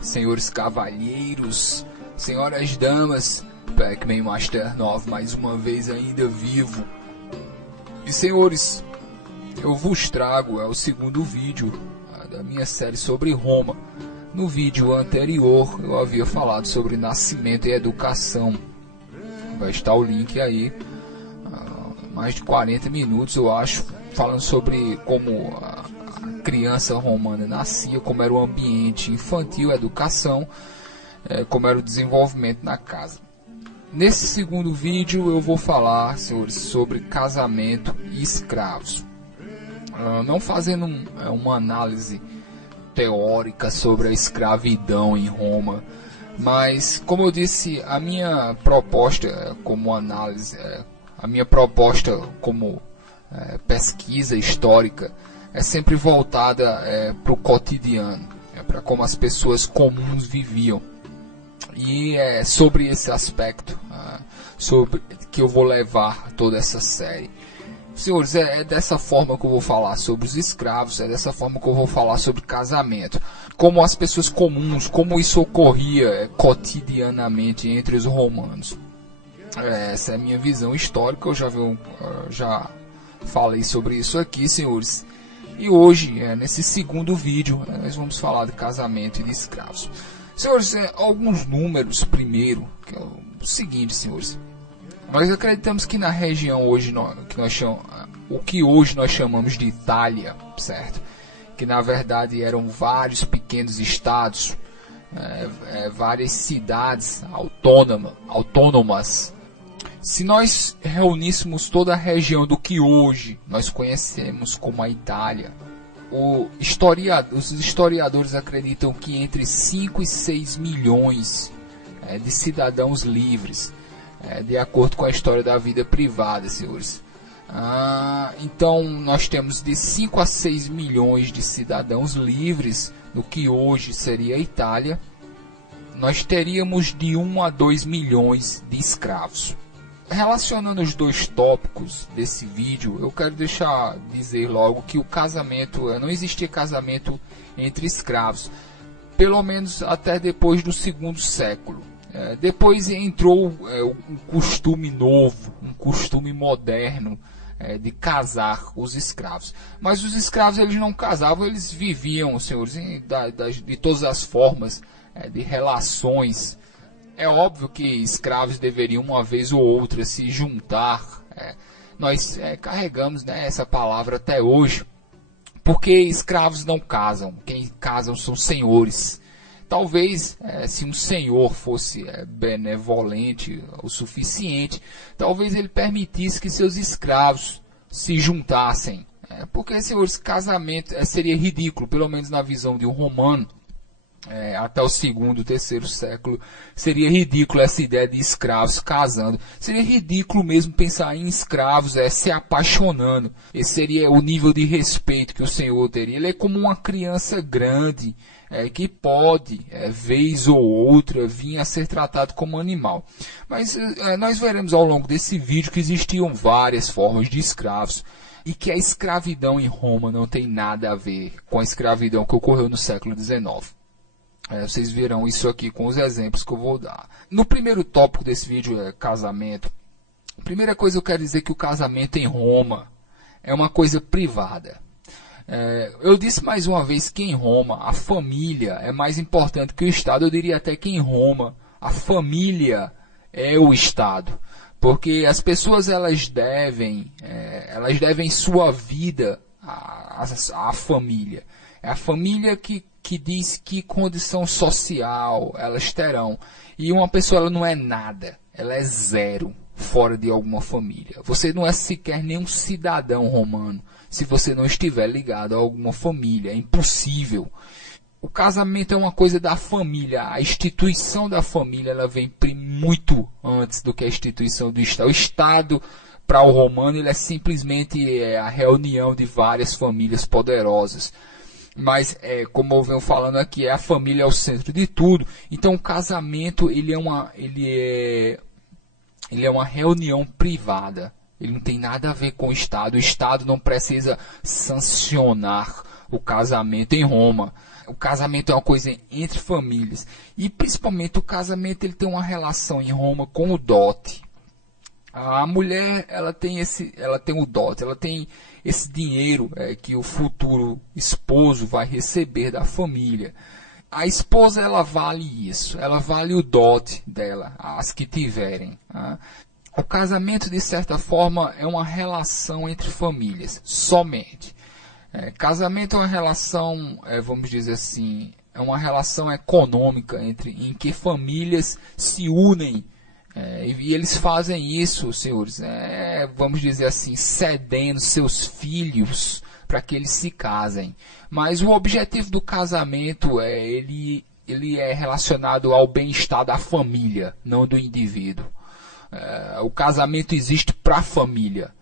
Senhores cavalheiros, senhoras damas, Pac-Man Master 9 mais uma vez ainda vivo. E senhores, eu vos trago o segundo vídeo da minha série sobre Roma. No vídeo anterior eu havia falado sobre nascimento e educação. Vai estar o link aí, mais de 40 minutos eu acho, falando sobre como a criança romana nascia, como era o ambiente infantil, a educação, como era o desenvolvimento na casa. Nesse segundo vídeo eu vou falar, senhores, sobre casamento e escravos. Não fazendo uma análise teórica sobre a escravidão em Roma, mas, como eu disse, a minha proposta como análise, a minha proposta como pesquisa histórica é sempre voltada para o cotidiano, para como as pessoas comuns viviam. E é sobre esse aspecto sobre que eu vou levar toda essa série. Senhores, é dessa forma que eu vou falar sobre os escravos, é dessa forma que eu vou falar sobre casamento. Como as pessoas comuns, como isso ocorria cotidianamente entre os romanos. Essa é a minha visão histórica, eu já falei sobre isso aqui, senhores. E hoje, nesse segundo vídeo, nós vamos falar de casamento e de escravos. Senhores, alguns números primeiro, que é o seguinte, senhores. Nós acreditamos que na região hoje, o que hoje nós chamamos de Itália, certo? Que na verdade eram vários pequenos estados, várias cidades autônomas. Se nós reuníssemos toda a região do que hoje nós conhecemos como a Itália, os historiadores acreditam que entre 5 e 6 milhões de cidadãos livres, de acordo com a história da vida privada, senhores. Então nós temos de 5 a 6 milhões de cidadãos livres no que hoje seria a Itália. Nós teríamos de 1 a 2 milhões de escravos. Relacionando os dois tópicos desse vídeo, eu quero dizer logo que o casamento, não existia casamento entre escravos, pelo menos até depois do segundo século. Depois entrou um costume novo, um costume moderno de casar os escravos. Mas os escravos eles não casavam, eles viviam, senhores, de todas as formas de relações. É óbvio que escravos deveriam uma vez ou outra se juntar. Nós carregamos essa palavra até hoje, porque escravos não casam. Quem casam são senhores. Talvez, se um senhor fosse benevolente o suficiente, talvez ele permitisse que seus escravos se juntassem. Porque, senhores, casamento seria ridículo, pelo menos na visão de um romano. Até o segundo, terceiro século, seria ridículo essa ideia de escravos casando. Seria ridículo mesmo pensar em escravos se apaixonando. Esse seria o nível de respeito que o Senhor teria. Ele é como uma criança grande, que pode, vez ou outra, vir a ser tratado como animal. Mas nós veremos ao longo desse vídeo que existiam várias formas de escravos. E que a escravidão em Roma não tem nada a ver com a escravidão que ocorreu no século XIX. Vocês verão isso aqui com os exemplos que eu vou dar. No primeiro tópico desse vídeo casamento. A primeira coisa eu quero dizer que o casamento em Roma é uma coisa privada. Eu disse mais uma vez que em Roma a família é mais importante que o Estado. Eu diria até que em Roma a família é o Estado. Porque as pessoas elas devem sua vida à família. É a família que diz que condição social elas terão. E uma pessoa ela não é nada, ela é zero fora de alguma família. Você não é sequer nenhum cidadão romano se você não estiver ligado a alguma família. É impossível. O casamento é uma coisa da família. A instituição da família ela vem muito antes do que a instituição do Estado. O Estado, para o romano, ele é simplesmente a reunião de várias famílias poderosas. Mas, como eu venho falando aqui, a família é o centro de tudo. Então, o casamento ele é uma reunião privada. Ele não tem nada a ver com o Estado. O Estado não precisa sancionar o casamento em Roma. O casamento é uma coisa entre famílias. E principalmente o casamento ele tem uma relação em Roma com o dote. A mulher ela tem o dote, ela tem esse dinheiro que o futuro esposo vai receber da família. A esposa ela vale isso, ela vale o dote dela, as que tiverem. Tá? O casamento de certa forma é uma relação entre famílias, somente. Casamento é uma relação, vamos dizer assim, é uma relação econômica em que famílias se unem. E eles fazem isso, senhores, vamos dizer assim, cedendo seus filhos para que eles se casem. Mas o objetivo do casamento ele é relacionado ao bem-estar da família, não do indivíduo. O casamento existe para a família.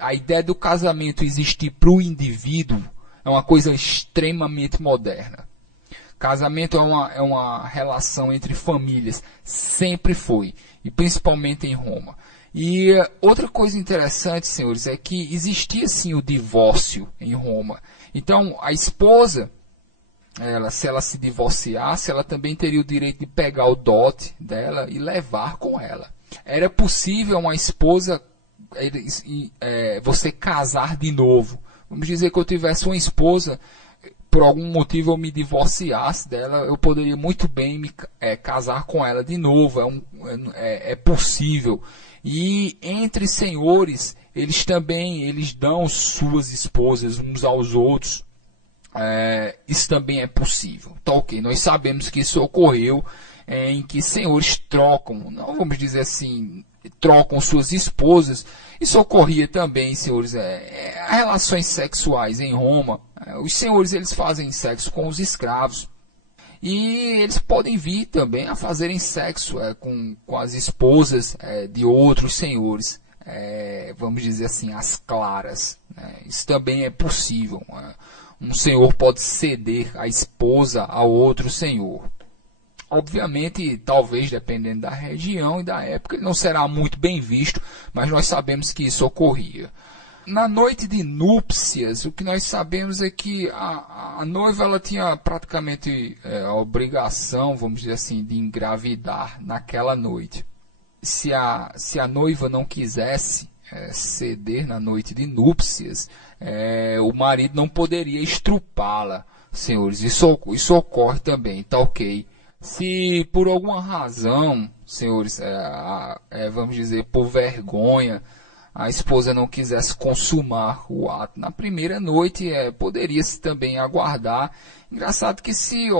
A ideia do casamento existir para o indivíduo é uma coisa extremamente moderna. Casamento é uma relação entre famílias, sempre foi, e principalmente em Roma. E outra coisa interessante, senhores, é que existia sim o divórcio em Roma. Então, a esposa, se ela se divorciasse, ela também teria o direito de pegar o dote dela e levar com ela. Era possível uma esposa, você casar de novo. Vamos dizer que eu tivesse uma esposa, por algum motivo eu me divorciasse dela, eu poderia muito bem casar com ela de novo, é possível. E entre senhores, eles dão suas esposas uns aos outros, isso também é possível. Tá ok, nós sabemos que isso ocorreu, em que senhores trocam, não vamos dizer assim, trocam suas esposas. Isso ocorria também, senhores, relações sexuais em Roma. Os senhores eles fazem sexo com os escravos. E eles podem vir também a fazerem sexo com as esposas de outros senhores. Vamos dizer assim, as claras. Isso também é possível. Um senhor pode ceder a esposa a outro senhor. Obviamente, talvez dependendo da região e da época, ele não será muito bem visto, mas nós sabemos que isso ocorria. Na noite de núpcias, o que nós sabemos é que a noiva ela tinha praticamente a obrigação, vamos dizer assim, de engravidar naquela noite. Se a noiva não quisesse ceder na noite de núpcias, o marido não poderia estrupá-la, senhores. Isso ocorre também, tá ok? Se por alguma razão, senhores, vamos dizer, por vergonha, a esposa não quisesse consumar o ato na primeira noite, poderia-se também aguardar. Engraçado que se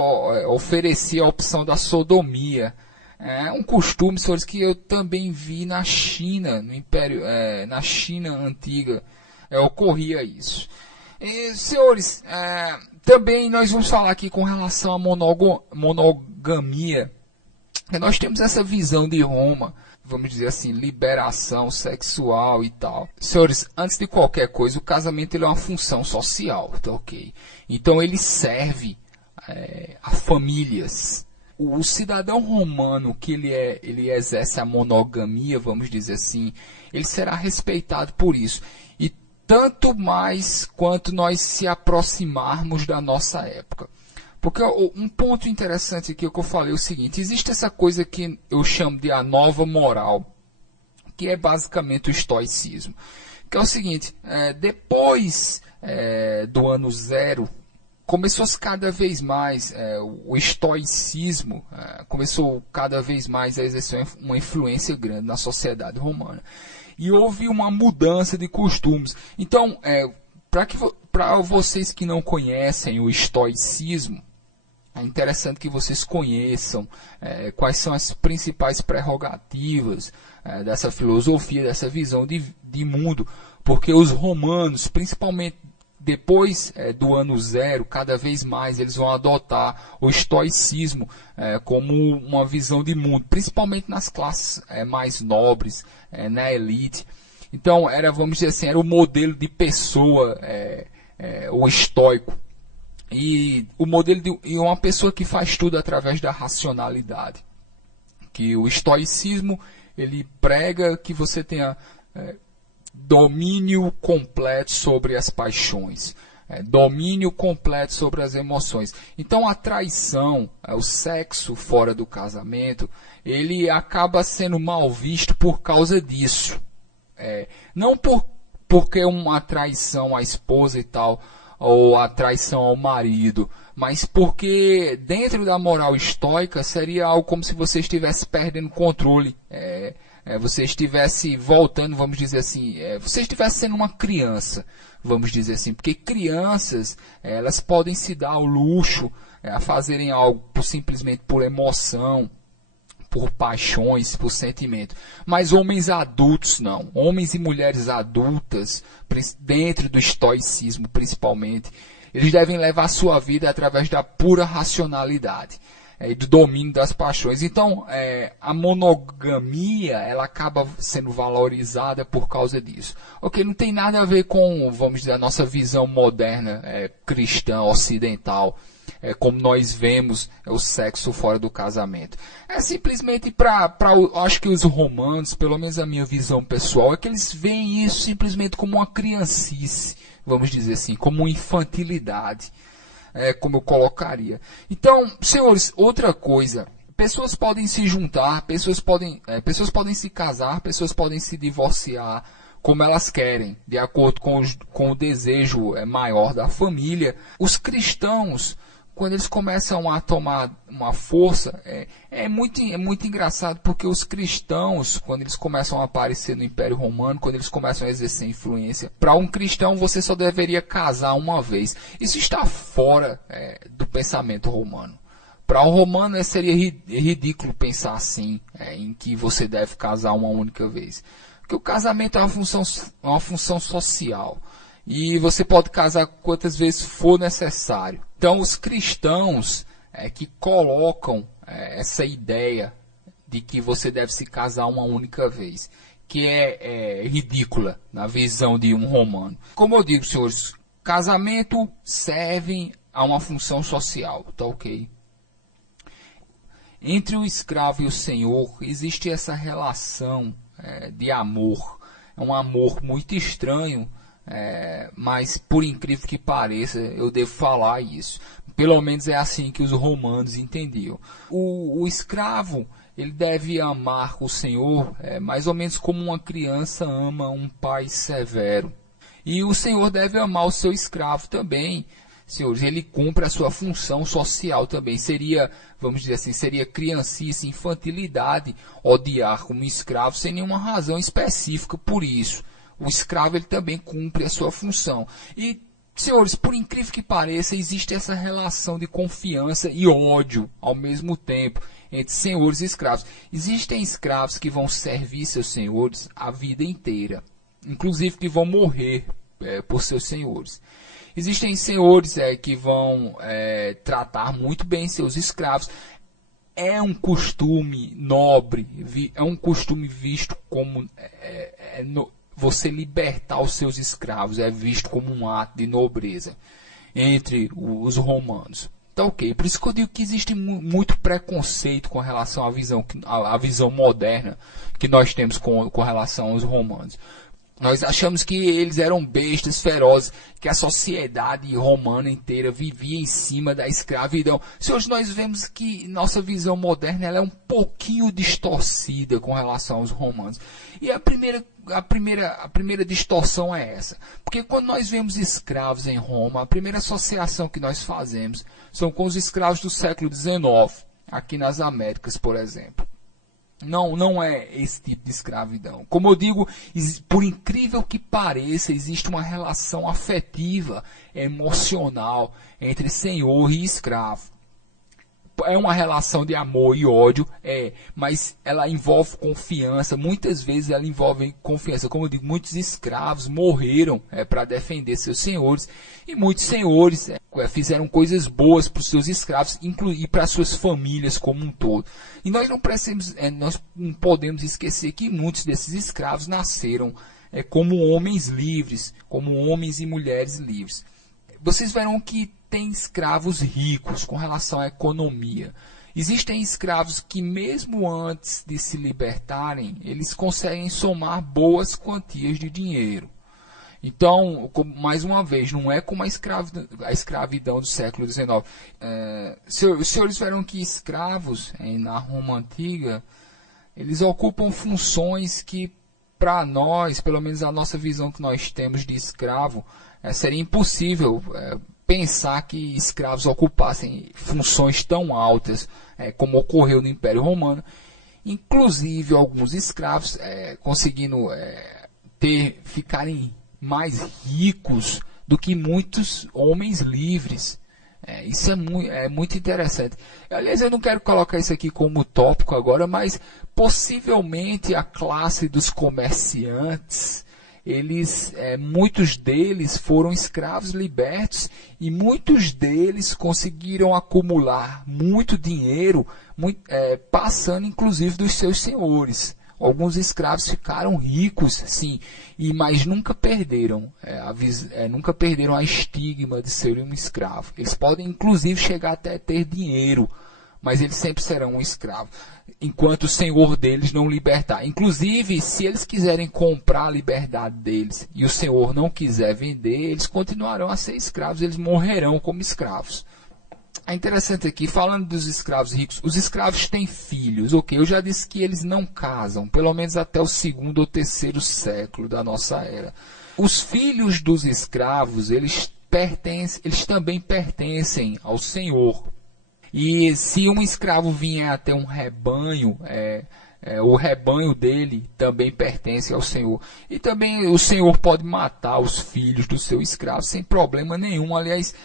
oferecia a opção da sodomia. É um costume, senhores, que eu também vi na China, no Império, na China antiga, ocorria isso. E, senhores, também nós vamos falar aqui com relação à monogamia. Nós temos essa visão de Roma, vamos dizer assim, liberação sexual e tal. Senhores, antes de qualquer coisa, o casamento ele é uma função social, tá ok? Então ele serve a famílias. O cidadão romano que ele exerce a monogamia, vamos dizer assim, ele será respeitado por isso. E tanto mais quanto nós se aproximarmos da nossa época. Porque um ponto interessante aqui que eu falei é o seguinte: existe essa coisa que eu chamo de a nova moral, que é basicamente o estoicismo. Que é o seguinte, depois do ano zero, começou-se cada vez mais, o estoicismo começou cada vez mais a exercer uma influência grande na sociedade romana. E houve uma mudança de costumes. Então, para vocês que não conhecem o estoicismo, é interessante que vocês conheçam quais são as principais prerrogativas dessa filosofia, dessa visão de mundo, porque os romanos, principalmente depois do ano zero, cada vez mais eles vão adotar o estoicismo como uma visão de mundo, principalmente nas classes mais nobres, na elite. Então, vamos dizer assim, era o modelo de pessoa, o estoico. E o modelo de uma pessoa que faz tudo através da racionalidade. Que o estoicismo, ele prega que você tenha domínio completo sobre as paixões, domínio completo sobre as emoções. Então a traição, o sexo fora do casamento, ele acaba sendo mal visto por causa disso. Não porque uma traição à esposa e tal, ou a traição ao marido, mas porque dentro da moral estoica seria algo como se você estivesse perdendo controle, você estivesse voltando, vamos dizer assim, você estivesse sendo uma criança, vamos dizer assim, porque crianças, elas podem se dar ao luxo a fazerem algo simplesmente por emoção, por paixões, por sentimento. Mas homens adultos não. Homens e mulheres adultas, dentro do estoicismo principalmente, eles devem levar a sua vida através da pura racionalidade e do domínio das paixões. Então, a monogamia, ela acaba sendo valorizada por causa disso. Ok, não tem nada a ver com, vamos dizer, a nossa visão moderna, cristã, ocidental, como nós vemos o sexo fora do casamento. É simplesmente acho que os romanos, pelo menos a minha visão pessoal, é que eles veem isso simplesmente como uma criancice, vamos dizer assim, como uma infantilidade, como eu colocaria. Então, senhores, outra coisa, pessoas podem se juntar, pessoas podem se casar, pessoas podem se divorciar, como elas querem, de acordo com o desejo maior da família. Os cristãos, quando eles começam a tomar uma força, é muito engraçado, porque os cristãos, quando eles começam a aparecer no Império Romano, quando eles começam a exercer influência, para um cristão você só deveria casar uma vez. Isso está fora do pensamento romano. Para um romano seria ridículo pensar assim, em que você deve casar uma única vez. Porque o casamento é uma função social. E você pode casar quantas vezes for necessário. Então, os cristãos que colocam essa ideia de que você deve se casar uma única vez, que é ridícula na visão de um romano. Como eu digo, senhores, casamento serve a uma função social, tá ok? Entre o escravo e o senhor existe essa relação de amor. É um amor muito estranho, mas por incrível que pareça, eu devo falar isso. Pelo menos é assim que os romanos entendiam. O escravo, ele deve amar o senhor mais ou menos como uma criança ama um pai severo. E o senhor deve amar o seu escravo também. Senhores, ele cumpre a sua função social também. Seria, vamos dizer assim, seria criancice, infantilidade odiar um escravo sem nenhuma razão específica por isso. O escravo, ele também cumpre a sua função. E, senhores, por incrível que pareça, existe essa relação de confiança e ódio ao mesmo tempo entre senhores e escravos. Existem escravos que vão servir seus senhores a vida inteira, inclusive que vão morrer por seus senhores. Existem senhores que vão tratar muito bem seus escravos. É um costume nobre, é um costume visto como você libertar os seus escravos, é visto como um ato de nobreza entre os romanos. Tá ok, por isso que eu digo que existe muito preconceito com relação à visão moderna que nós temos com relação aos romanos. Nós achamos que eles eram bestas ferozes, que a sociedade romana inteira vivia em cima da escravidão. Se hoje nós vemos que nossa visão moderna ela é um pouquinho distorcida com relação aos romanos. E a primeira distorção é essa. Porque quando nós vemos escravos em Roma, a primeira associação que nós fazemos são com os escravos do século XIX, aqui nas Américas, por exemplo. Não é esse tipo de escravidão. Como eu digo, por incrível que pareça, existe uma relação afetiva, emocional entre senhor e escravo. É uma relação de amor e ódio, mas ela envolve confiança. Muitas vezes ela envolve confiança. Como eu digo, muitos escravos morreram para defender seus senhores. E muitos senhores fizeram coisas boas para os seus escravos e para suas famílias como um todo. E nós não podemos esquecer que muitos desses escravos nasceram como homens livres, como homens e mulheres livres. Vocês verão que tem escravos ricos com relação à economia. Existem escravos que, mesmo antes de se libertarem, eles conseguem somar boas quantias de dinheiro. Então, mais uma vez, não é como a escravidão do século XIX. Os senhores verão que escravos, na Roma Antiga, eles ocupam funções que, para nós, pelo menos a nossa visão que nós temos de escravo, seria impossível pensar que escravos ocupassem funções tão altas como ocorreu no Império Romano. Inclusive, alguns escravos conseguindo ficarem mais ricos do que muitos homens livres. Isso é muito interessante. Aliás, eu não quero colocar isso aqui como tópico agora, mas possivelmente a classe dos comerciantes, muitos deles foram escravos libertos e muitos deles conseguiram acumular muito dinheiro, passando inclusive dos seus senhores. Alguns escravos ficaram ricos, sim, mas nunca perderam, nunca perderam a estigma de ser um escravo. Eles podem, inclusive, chegar até ter dinheiro, mas eles sempre serão um escravo, enquanto o senhor deles não libertar. Inclusive, se eles quiserem comprar a liberdade deles e o senhor não quiser vender, eles continuarão a ser escravos, eles morrerão como escravos. É interessante aqui, falando dos escravos ricos, os escravos têm filhos, ok? Eu já disse que eles não casam, pelo menos até o 2º ou 3º século da nossa era. Os filhos dos escravos, eles também pertencem ao senhor. E se um escravo vier até um rebanho, o rebanho dele também pertence ao senhor. E também o senhor pode matar os filhos do seu escravo sem problema nenhum. Aliás,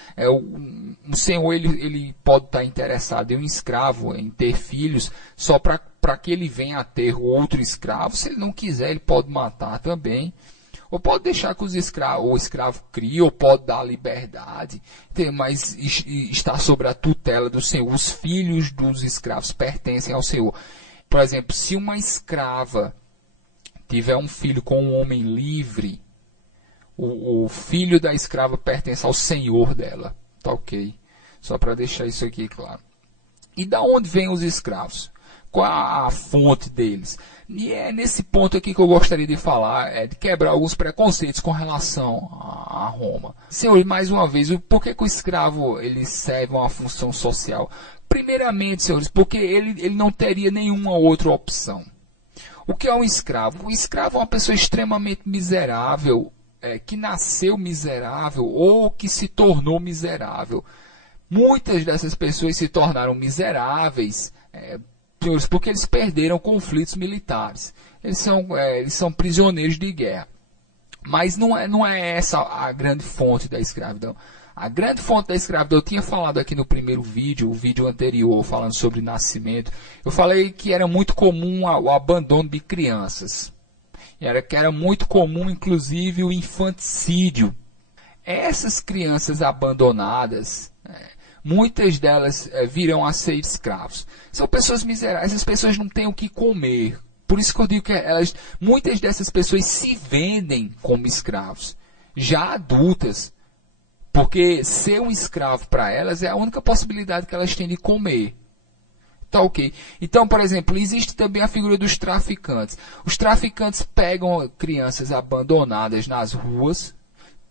o senhor ele pode estar interessado em um escravo, em ter filhos, só para que ele venha a ter outro escravo. Se ele não quiser, ele pode matar também. Ou pode deixar que o escravo crie, ou pode dar liberdade, mas está sob a tutela do senhor. Os filhos dos escravos pertencem ao senhor. Por exemplo, se uma escrava tiver um filho com um homem livre, o filho da escrava pertence ao senhor dela. Tá ok? Só para deixar isso aqui claro. E da onde vêm os escravos? Qual a fonte deles? E é nesse ponto aqui que eu gostaria de falar, de quebrar alguns preconceitos com relação a Roma. Senhor, mais uma vez, por que o escravo ele serve uma função social? Primeiramente, senhores, porque ele não teria nenhuma outra opção. O que é um escravo? Um escravo é uma pessoa extremamente miserável, que nasceu miserável ou que se tornou miserável. Muitas dessas pessoas se tornaram miseráveis, senhores, porque eles perderam conflitos militares. Eles são prisioneiros de guerra. Mas não é essa a grande fonte da escravidão. A grande fonte da escravidão, eu tinha falado aqui no primeiro vídeo, o vídeo anterior, falando sobre nascimento. Eu falei que era muito comum o abandono de crianças. Que era muito comum, inclusive, o infanticídio. Essas crianças abandonadas, muitas delas virão a ser escravos. São pessoas miseráveis, essas pessoas não têm o que comer. Por isso que eu digo que muitas dessas pessoas se vendem como escravos, já adultas. Porque ser um escravo para elas é a única possibilidade que elas têm de comer. Tá ok? Então, por exemplo, existe também a figura dos traficantes. Os traficantes pegam crianças abandonadas nas ruas,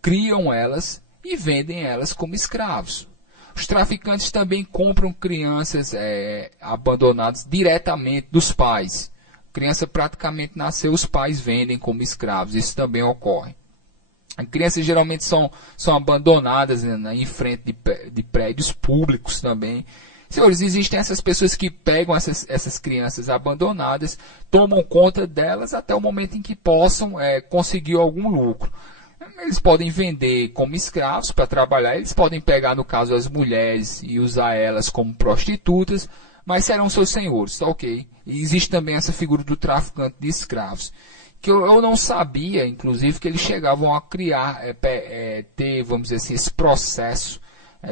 criam elas e vendem elas como escravos. Os traficantes também compram crianças abandonadas diretamente dos pais. A criança praticamente nasceu, os pais vendem como escravos. Isso também ocorre. As crianças geralmente são abandonadas em frente de prédios públicos também. Senhores, existem essas pessoas que pegam essas crianças abandonadas, tomam conta delas até o momento em que possam conseguir algum lucro. Eles podem vender como escravos para trabalhar, eles podem pegar, no caso, as mulheres e usar elas como prostitutas, mas serão seus senhores, tá ok? E existe também essa figura do traficante de escravos, que eu não sabia, inclusive, que eles chegavam a criar, ter, vamos dizer assim, esse processo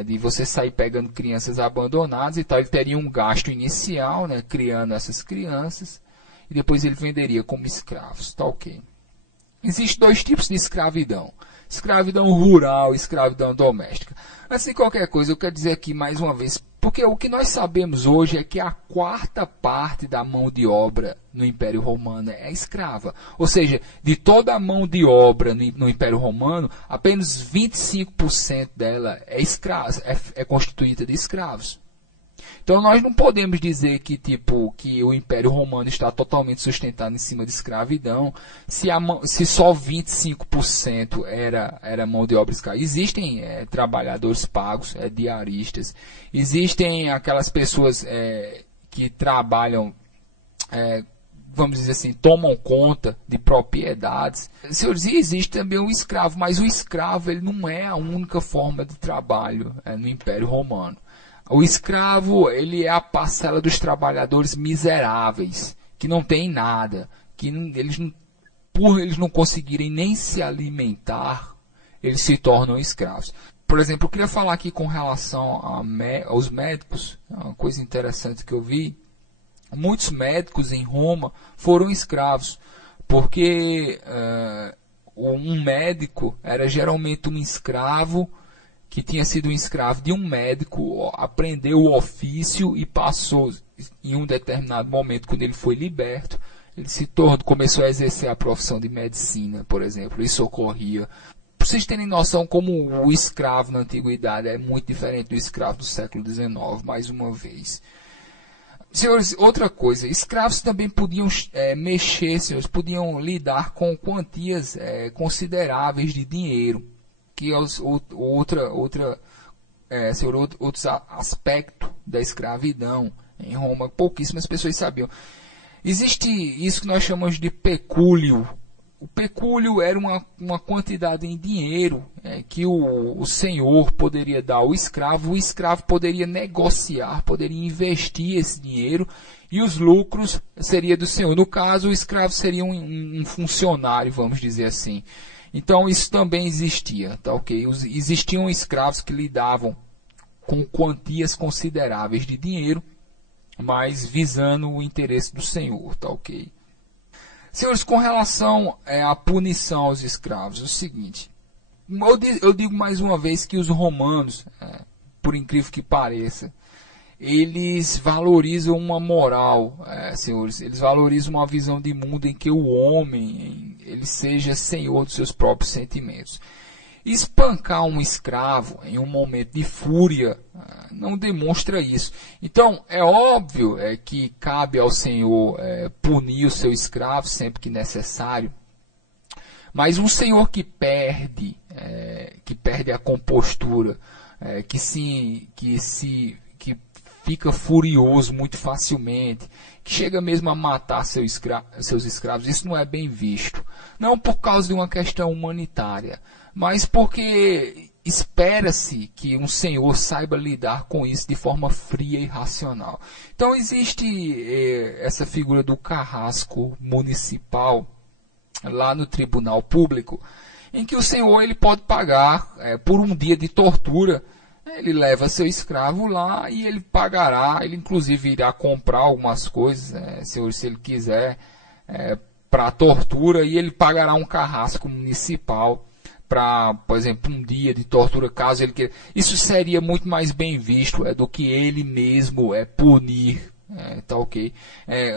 de você sair pegando crianças abandonadas e tal. Ele teria um gasto inicial, criando essas crianças, e depois ele venderia como escravos, tá ok? Existem dois tipos de escravidão. Escravidão rural e escravidão doméstica. Antes de qualquer coisa, eu quero dizer aqui mais uma vez, Porque o que nós sabemos hoje é que a quarta parte da mão de obra no Império Romano é escrava. Ou seja, de toda a mão de obra no Império Romano, apenas 25% dela é constituída de escravos. Então nós não podemos dizer que o Império Romano está totalmente sustentado em cima de escravidão, se só 25% era mão de obra escrava. Existem trabalhadores pagos, diaristas, existem aquelas pessoas que trabalham, vamos dizer assim, tomam conta de propriedades. Senhores, e existe também o escravo, mas o escravo ele não é a única forma de trabalho no Império Romano. O escravo, ele é a parcela dos trabalhadores miseráveis, que não tem nada, por eles não conseguirem nem se alimentar, eles se tornam escravos. Por exemplo, eu queria falar aqui com relação aos médicos, uma coisa interessante que eu vi. Muitos médicos em Roma foram escravos, porque um médico era geralmente um escravo, que tinha sido um escravo de um médico, aprendeu o ofício e passou, em um determinado momento, quando ele foi liberto, ele começou a exercer a profissão de medicina, por exemplo, e socorria. Para vocês terem noção como o escravo na antiguidade é muito diferente do escravo do século XIX, mais uma vez. Senhores, outra coisa, escravos também podiam senhores, podiam lidar com quantias consideráveis de dinheiro, que é outro aspecto da escravidão em Roma. Pouquíssimas pessoas sabiam. Existe isso que nós chamamos de pecúlio. O pecúlio era uma quantidade em dinheiro que o senhor poderia dar ao escravo. O escravo poderia negociar, poderia investir esse dinheiro e os lucros seria do senhor. No caso, o escravo seria um funcionário, vamos dizer assim. Então isso também existia, tá ok? Existiam escravos que lidavam com quantias consideráveis de dinheiro, mas visando o interesse do senhor, tá ok? Senhores, com relação à punição aos escravos, é o seguinte, eu digo mais uma vez que os romanos, por incrível que pareça, eles valorizam uma moral, senhores, eles valorizam uma visão de mundo em que o homem ele seja senhor dos seus próprios sentimentos. Espancar um escravo em um momento de fúria não demonstra isso. Então, é óbvio que cabe ao senhor punir o seu escravo sempre que necessário, mas um senhor que perde a compostura, que fica furioso muito facilmente, que chega mesmo a matar seus escravos, isso não é bem visto. Não por causa de uma questão humanitária, mas porque espera-se que um senhor saiba lidar com isso de forma fria e racional. Então existe essa figura do carrasco municipal lá no tribunal público, em que o senhor ele pode pagar por um dia de tortura. Ele leva seu escravo lá e ele pagará, ele inclusive irá comprar algumas coisas, se ele quiser, para a tortura, e ele pagará um carrasco municipal para, por exemplo, um dia de tortura, caso ele queira. Isso seria muito mais bem visto do que ele mesmo punir, tá ok?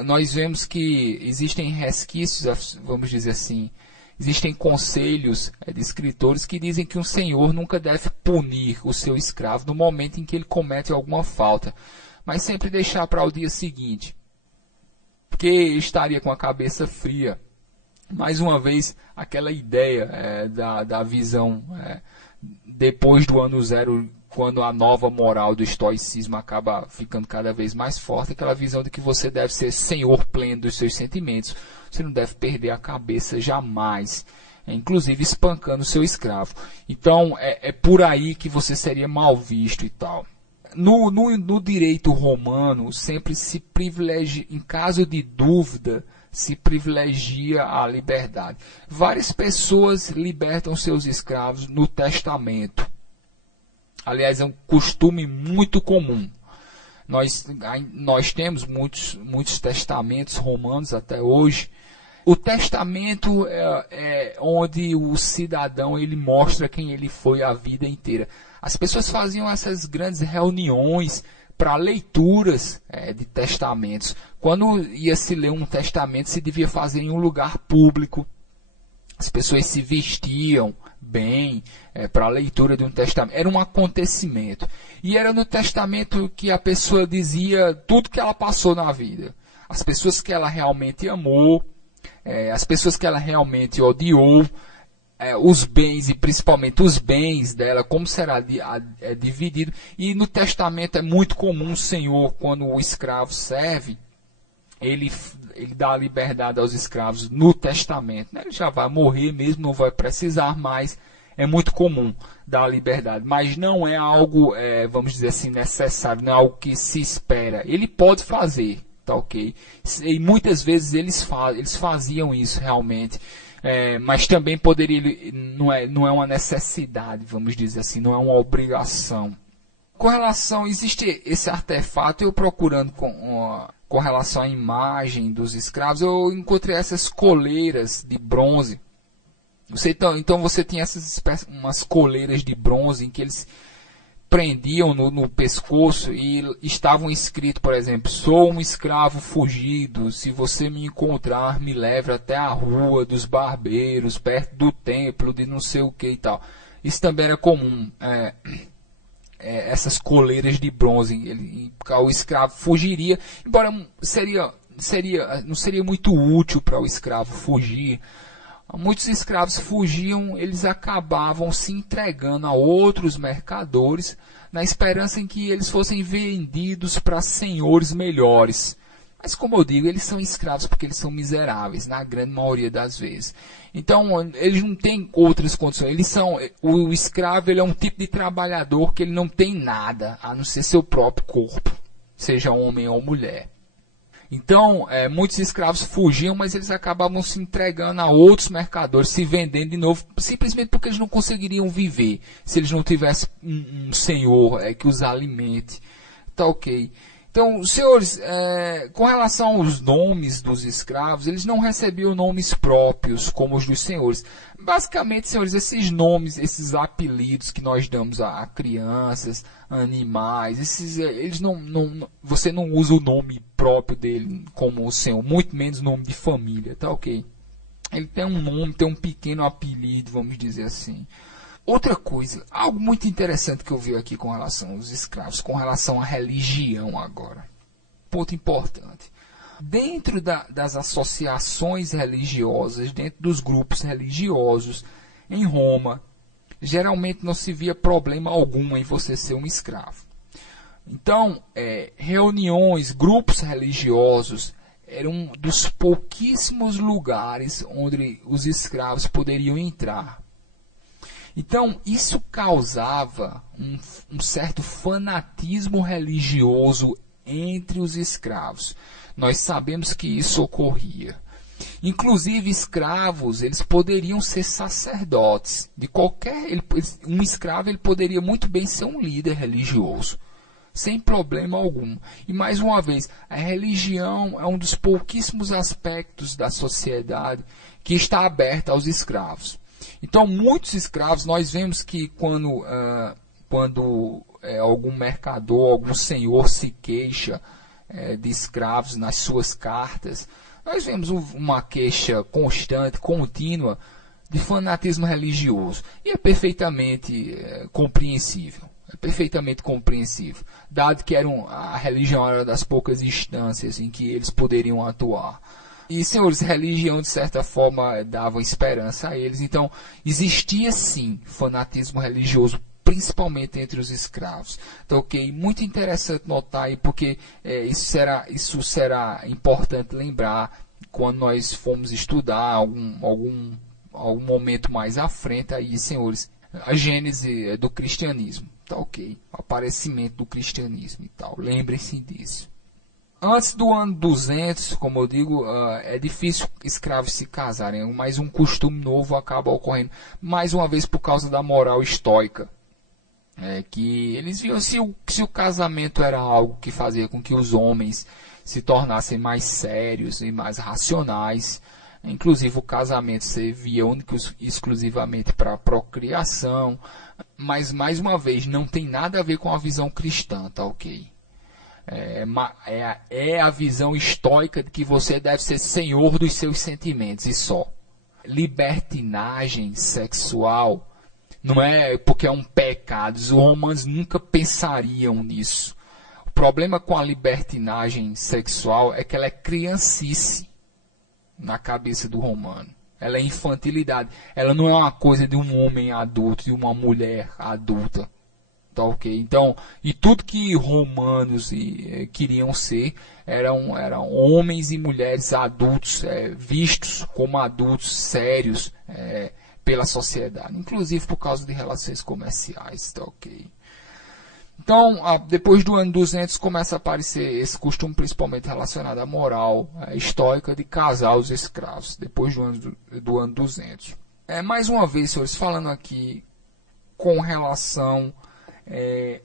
Nós vemos que existem resquícios, vamos dizer assim, existem conselhos de escritores que dizem que um senhor nunca deve punir o seu escravo no momento em que ele comete alguma falta, mas sempre deixar para o dia seguinte, porque ele estaria com a cabeça fria. Mais uma vez, aquela ideia da visão depois do ano zero, quando a nova moral do estoicismo acaba ficando cada vez mais forte, aquela visão de que você deve ser senhor pleno dos seus sentimentos, você não deve perder a cabeça jamais, inclusive espancando o seu escravo. Então, é por aí que você seria mal visto e tal. No direito romano, sempre se privilegia, em caso de dúvida, se privilegia a liberdade. Várias pessoas libertam seus escravos no testamento. Aliás, é um costume muito comum. Nós temos muitos testamentos romanos até hoje. O testamento é onde o cidadão ele mostra quem ele foi a vida inteira. As pessoas faziam essas grandes reuniões para leituras de testamentos. Quando ia se ler um testamento, se devia fazer em um lugar público. As pessoas se vestiam bem para a leitura de um testamento. Era um acontecimento. E era no testamento que a pessoa dizia tudo que ela passou na vida. As pessoas que ela realmente amou, as pessoas que ela realmente odiou, os bens, e principalmente os bens dela, como será dividido. E no testamento é muito comum o senhor, quando o escravo serve, ele dá a liberdade aos escravos no testamento. Né? Ele já vai morrer mesmo, não vai precisar mais. É muito comum dar a liberdade. Mas não é algo, vamos dizer assim, necessário, não é algo que se espera. Ele pode fazer, tá ok? E muitas vezes eles faziam isso realmente. Mas também poderia, não é uma necessidade, vamos dizer assim, não é uma obrigação. Com relação, existe esse artefato, eu procurando com relação à imagem dos escravos, eu encontrei essas coleiras de bronze. Então você tinha umas coleiras de bronze em que eles prendiam no pescoço e estavam escritos, por exemplo, sou um escravo fugido, se você me encontrar, me leve até a rua dos barbeiros, perto do templo de não sei o que e tal. Isso também era comum, essas coleiras de bronze, o escravo fugiria, embora não seria muito útil para o escravo fugir. Muitos escravos fugiam, eles acabavam se entregando a outros mercadores, na esperança em que eles fossem vendidos para senhores melhores. Mas como eu digo, eles são escravos porque eles são miseráveis, na grande maioria das vezes. Então, eles não têm outras condições. O escravo ele é um tipo de trabalhador que ele não tem nada, a não ser seu próprio corpo, seja homem ou mulher. Então, muitos escravos fugiam, mas eles acabavam se entregando a outros mercadores, se vendendo de novo, simplesmente porque eles não conseguiriam viver, se eles não tivessem um senhor que os alimente. Tá ok. Então, senhores, com relação aos nomes dos escravos, eles não recebiam nomes próprios como os dos senhores. Basicamente, senhores, esses nomes, esses apelidos que nós damos a crianças, animais, você não usa o nome próprio dele como o senhor, muito menos nome de família, tá ok? Ele tem um nome, tem um pequeno apelido, vamos dizer assim. Outra coisa, algo muito interessante que eu vi aqui com relação aos escravos, com relação à religião agora. Ponto importante. Dentro das associações religiosas, dentro dos grupos religiosos, em Roma, geralmente não se via problema algum em você ser um escravo. Então, reuniões, grupos religiosos, eram um dos pouquíssimos lugares onde os escravos poderiam entrar. Então, isso causava um certo fanatismo religioso entre os escravos. Nós sabemos que isso ocorria. Inclusive, escravos, eles poderiam ser sacerdotes. Um escravo ele poderia muito bem ser um líder religioso, sem problema algum. E mais uma vez, a religião é um dos pouquíssimos aspectos da sociedade que está aberta aos escravos. Então, muitos escravos, nós vemos que quando algum mercador, algum senhor se queixa de escravos nas suas cartas, nós vemos uma queixa constante, contínua, de fanatismo religioso. E é perfeitamente compreensível. É perfeitamente compreensível, dado que a religião era das poucas instâncias em que eles poderiam atuar. E, senhores, religião, de certa forma, dava esperança a eles. Então, existia, sim, fanatismo religioso, principalmente entre os escravos. Então, ok, muito interessante notar aí, porque isso será importante lembrar quando nós formos estudar algum momento mais à frente, aí, senhores, a gênese do cristianismo. Tá ok, o aparecimento do cristianismo e tal. Lembrem-se disso. Antes do ano 200, como eu digo, é difícil escravos se casarem, mas um costume novo acaba ocorrendo, mais uma vez por causa da moral estoica. Que eles viam se o casamento era algo que fazia com que os homens se tornassem mais sérios e mais racionais. Inclusive o casamento servia exclusivamente para a procriação, mas mais uma vez não tem nada a ver com a visão cristã, tá ok? É a visão estoica de que você deve ser senhor dos seus sentimentos e só. Libertinagem sexual não é porque é um pecado. Os romanos nunca pensariam nisso. O problema com a libertinagem sexual é que ela é criancice na cabeça do romano. Ela é infantilidade. Ela não é uma coisa de um homem adulto, de uma mulher adulta. Tá, ok? Então, e tudo que romanos queriam ser eram homens e mulheres adultos, vistos como adultos sérios pela sociedade, inclusive por causa de relações comerciais. Tá, ok? Então, depois do ano 200 começa a aparecer esse costume principalmente relacionado à moral estoica de casar os escravos, depois do ano 200. Mais uma vez, senhores, falando aqui com relação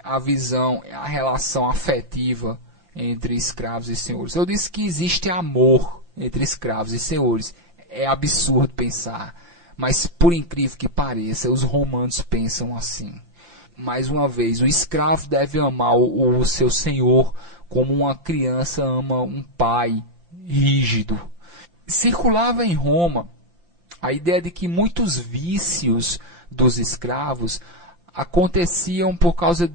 a relação afetiva entre escravos e senhores. Eu disse que existe amor entre escravos e senhores. É absurdo pensar, mas por incrível que pareça, os romanos pensam assim. Mais uma vez, o escravo deve amar o seu senhor como uma criança ama um pai rígido. Circulava em Roma a ideia de que muitos vícios dos escravos aconteciam por causa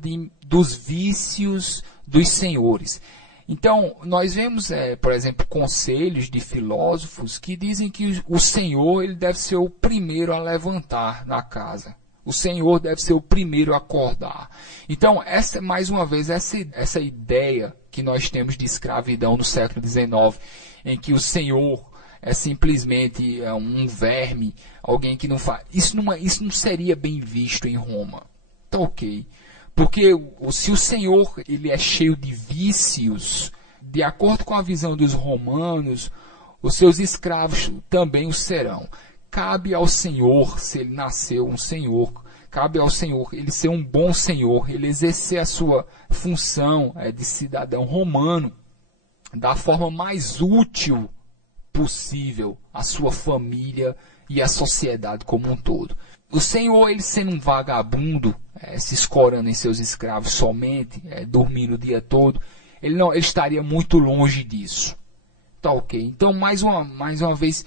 dos vícios dos senhores. Então, nós vemos, por exemplo, conselhos de filósofos que dizem que o senhor ele deve ser o primeiro a levantar na casa. O senhor deve ser o primeiro a acordar. Então, mais uma vez, essa ideia que nós temos de escravidão no século XIX, em que o senhor é simplesmente um verme, alguém que não faz. Isso não seria bem visto em Roma. Tá, ok. Porque se o senhor ele é cheio de vícios, de acordo com a visão dos romanos, os seus escravos também o serão. Cabe ao senhor, se ele nasceu um senhor, cabe ao senhor ele ser um bom senhor, ele exercer a sua função de cidadão romano da forma mais útil possível à sua família e à sociedade como um todo. O senhor, ele sendo um vagabundo, se escorando em seus escravos somente, dormindo o dia todo, ele estaria muito longe disso. Tá, ok? Então, mais uma vez,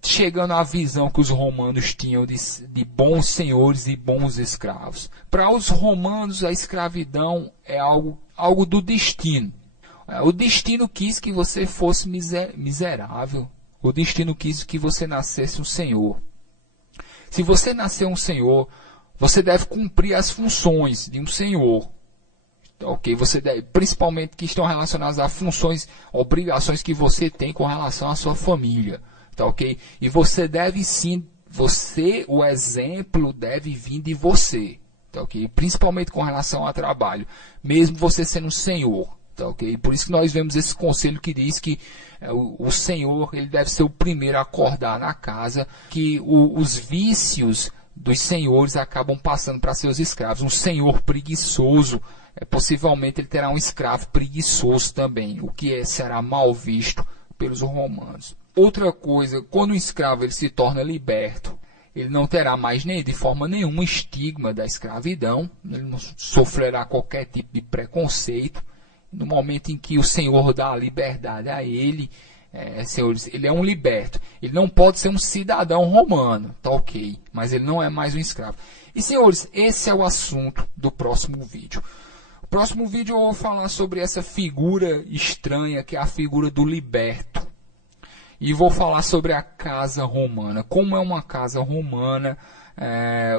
chegando à visão que os romanos tinham de bons senhores e bons escravos. Para os romanos, a escravidão é algo do destino. O destino quis que você fosse miserável. O destino quis que você nascesse um senhor. Se você nascer um senhor, você deve cumprir as funções de um senhor. Ok? Você deve, principalmente que estão relacionadas a funções, obrigações que você tem com relação à sua família. Tá, ok? E você deve sim, o exemplo deve vir de você. Tá, ok? Principalmente com relação ao trabalho. Mesmo você sendo um senhor. Tá, ok? Por isso que nós vemos esse conselho que diz que o senhor ele deve ser o primeiro a acordar na casa, que os vícios dos senhores acabam passando para seus escravos. Um senhor preguiçoso, possivelmente ele terá um escravo preguiçoso também, o que será mal visto pelos romanos. Outra coisa, quando um escravo ele se torna liberto, ele não terá mais de forma nenhuma estigma da escravidão, ele não sofrerá qualquer tipo de preconceito. No momento em que o senhor dá a liberdade a ele, senhores, ele é um liberto. Ele não pode ser um cidadão romano, tá, ok, mas ele não é mais um escravo. E, senhores, esse é o assunto do próximo vídeo. No próximo vídeo eu vou falar sobre essa figura estranha, que é a figura do liberto. E vou falar sobre a casa romana, como é uma casa romana,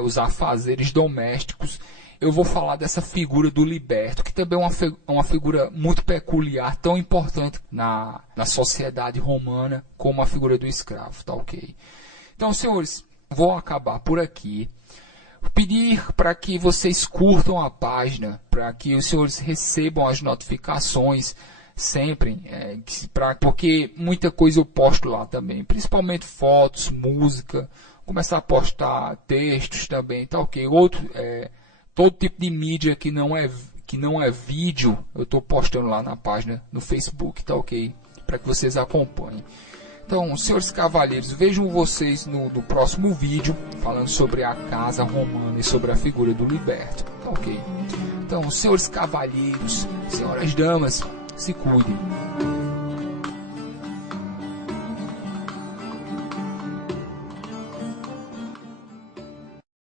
os afazeres domésticos. Eu vou falar dessa figura do liberto, que também é uma figura muito peculiar, tão importante na sociedade romana como a figura do escravo, tá, ok? Então, senhores, vou acabar por aqui. Pedir para que vocês curtam a página, para que os senhores recebam as notificações sempre, porque muita coisa eu posto lá também, principalmente fotos, música, começar a postar textos também, tá, ok? Todo tipo de mídia que não é vídeo, eu estou postando lá na página no Facebook, tá, ok? Para que vocês acompanhem. Então, senhores cavalheiros, vejam vocês no próximo vídeo, falando sobre a casa romana e sobre a figura do liberto, tá, ok? Então, senhores cavalheiros, senhoras damas, se cuidem.